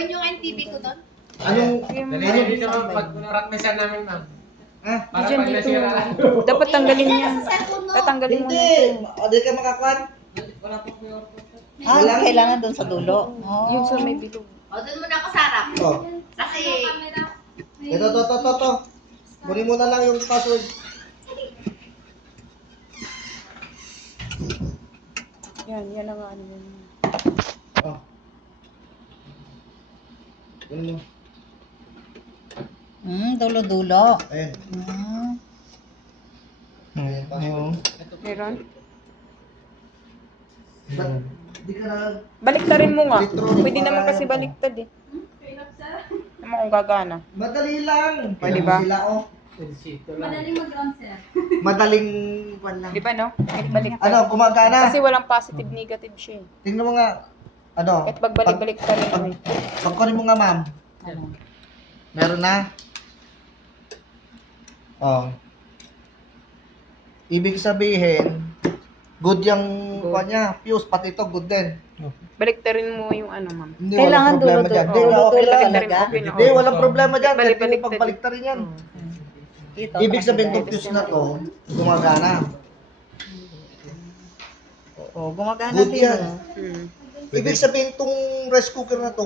Gawin nyo nga yung TV ko doon. Dali dito pag-practicean namin, ma'am. Para Diyan pag dito. nasira. Dapat tanggalin niya. Tatanggalin mo na. Hindi ka makakuan. Wala po po yung Kailangan doon sa dulo. Yung sa may bilog. O, doon muna ako sa harap. Oh. Kasi, Ito. Kunin mo na lang yung password. Yan ang ano yun. Oh. Kunin mo. Dulo-dulo. Ayan. Mm. Meron? Di ka na... Baliktarin mo nga. Electronic Pwede naman para kasi ano. baliktad eh. Naman kung gagana. Madali lang. O, di ba? Sila, oh. sensito lang. Madaling kwan lang. Di ba no? Kahit baliktad. Ano, gumagana. Kasi walang positive, negative siya eh. Tingnan mo nga. Ano? Kahit pagbalik-baliktarin mo eh. Pagkunin mo nga, ma'am. Meron na. Oh. Ibig sabihin, good yung kwan niya. Fuse, pati ito, good din. Baliktarin mo yung ano ma'am. Hindi, Kailangan walang problema dulo-dulo. dyan. Hindi, okay Dulo-dulo lang. Baliktarin mo, talaga. okay na. Hindi, walang problema dyan. Kahit Balik-baliktad yung pagbaliktarin yan. Ito, Ibig sabihin, itong fuse na to, gumagana. gumagana Good din. yan. Hmm. Ibig sabihin, itong rice cooker na to,